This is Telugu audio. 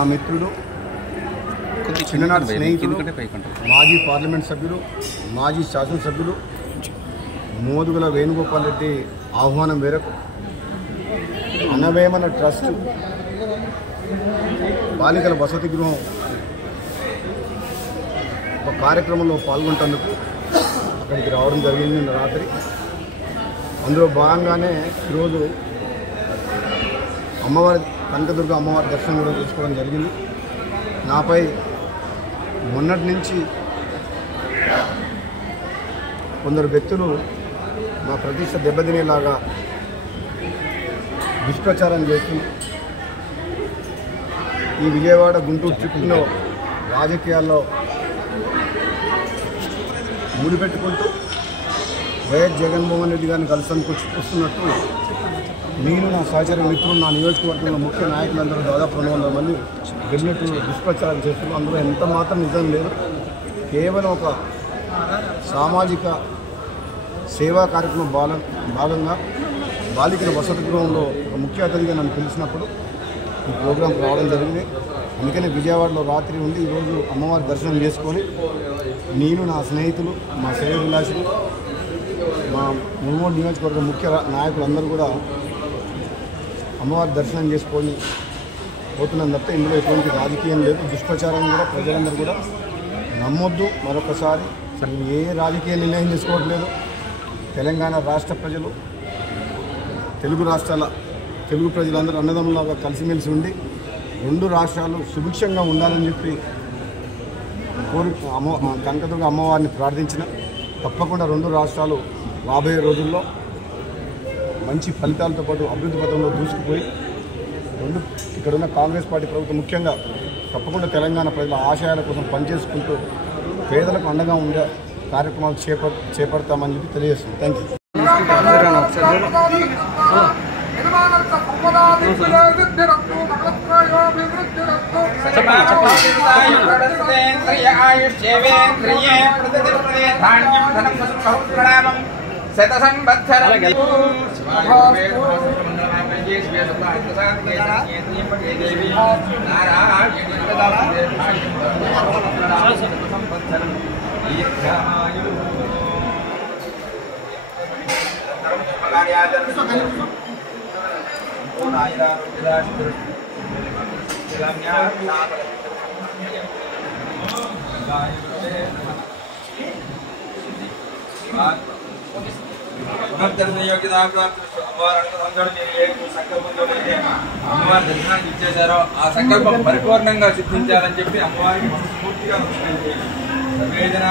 నా మిత్రుడు చిన్ననాటి స్నేహితుడు మాజీ పార్లమెంట్ సభ్యులు మాజీ శాసనసభ్యులు మోదుగుల వేణుగోపాల్ రెడ్డి ఆహ్వానం మేరకు అన్నవేమన ట్రస్ట్ బాలికల వసతి గృహం ఒక కార్యక్రమంలో పాల్గొంటేందుకు అక్కడికి రావడం జరిగింది నిన్న రాత్రి. అందులో భాగంగానే ఈరోజు అమ్మవారి కనకదుర్గ అమ్మవారి దర్శనం కూడా చేసుకోవడం జరిగింది. నాపై మొన్నటి నుంచి కొందరు వ్యక్తులు మా ప్రతిష్ట దెబ్బతినేలాగా దుష్ప్రచారం చేస్తూ ఈ విజయవాడ గుంటూరు చుట్టూలో రాజకీయాల్లో ముడిపెట్టుకుంటూ వైఎస్ జగన్మోహన్ రెడ్డి గారిని కలిసి వస్తున్నట్టు నేను నా సహచర మిత్రులు నా నియోజకవర్గంలో ముఖ్య నాయకులందరూ దాదాపు 200 మంది వెళ్ళినట్టు దుష్ప్రచారం చేస్తున్నారు. అందులో ఎంత మాత్రం నిజం లేదు. కేవలం ఒక సామాజిక సేవా కార్యక్రమం భాగంగా బాలికల వసతి గృహంలో ఒక ముఖ్య అతిథిగా నన్ను పిలిచినప్పుడు ఈ ప్రోగ్రాంకి రావడం జరిగింది. అందుకని విజయవాడలో రాత్రి ఉండి ఈరోజు అమ్మవారి దర్శనం చేసుకొని నేను నా స్నేహితులు మా శ్రేయోభిలాషులు మా మునుగోడు నియోజకవర్గ ముఖ్య నాయకులందరూ కూడా అమ్మవారి దర్శనం చేసుకొని పోతున్నాం తప్ప ఇందులో ఎటువంటి రాజకీయం లేదు. దుష్ప్రచారం కూడా ప్రజలందరూ కూడా నమ్మొద్దు. మరొకసారి ఏ రాజకీయ నిర్ణయం తీసుకోవట్లేదు. తెలంగాణ రాష్ట్ర ప్రజలు తెలుగు రాష్ట్రాల తెలుగు ప్రజలందరూ అన్నదమ్ములాగా కలిసిమెలిసి ఉండి 2 రాష్ట్రాలు సుభిక్షంగా ఉండాలని చెప్పి కనకదుర్గ అమ్మవారిని ప్రార్థించిన తప్పకుండా 2 రాష్ట్రాలు రాబోయే రోజుల్లో మంచి ఫలితాలతో పాటు అభివృద్ధి పథంలో దూసుకుపోయి ఇక్కడున్న కాంగ్రెస్ పార్టీ ప్రభుత్వం ముఖ్యంగా తప్పకుండా తెలంగాణ ప్రజల ఆశయాల కోసం పనిచేసుకుంటూ పేదలకు అండగా ఉండే కార్యక్రమాలు చేపడతామని చెప్పి తెలియజేస్తుంది. Thank you. అమ్మవారి దర్శనానికి ఇచ్చేశారో ఆ సంకల్పం పరిపూర్ణంగా సిద్ధించాలని చెప్పి అమ్మవారికి మనస్ఫూర్తిగా సంవేదన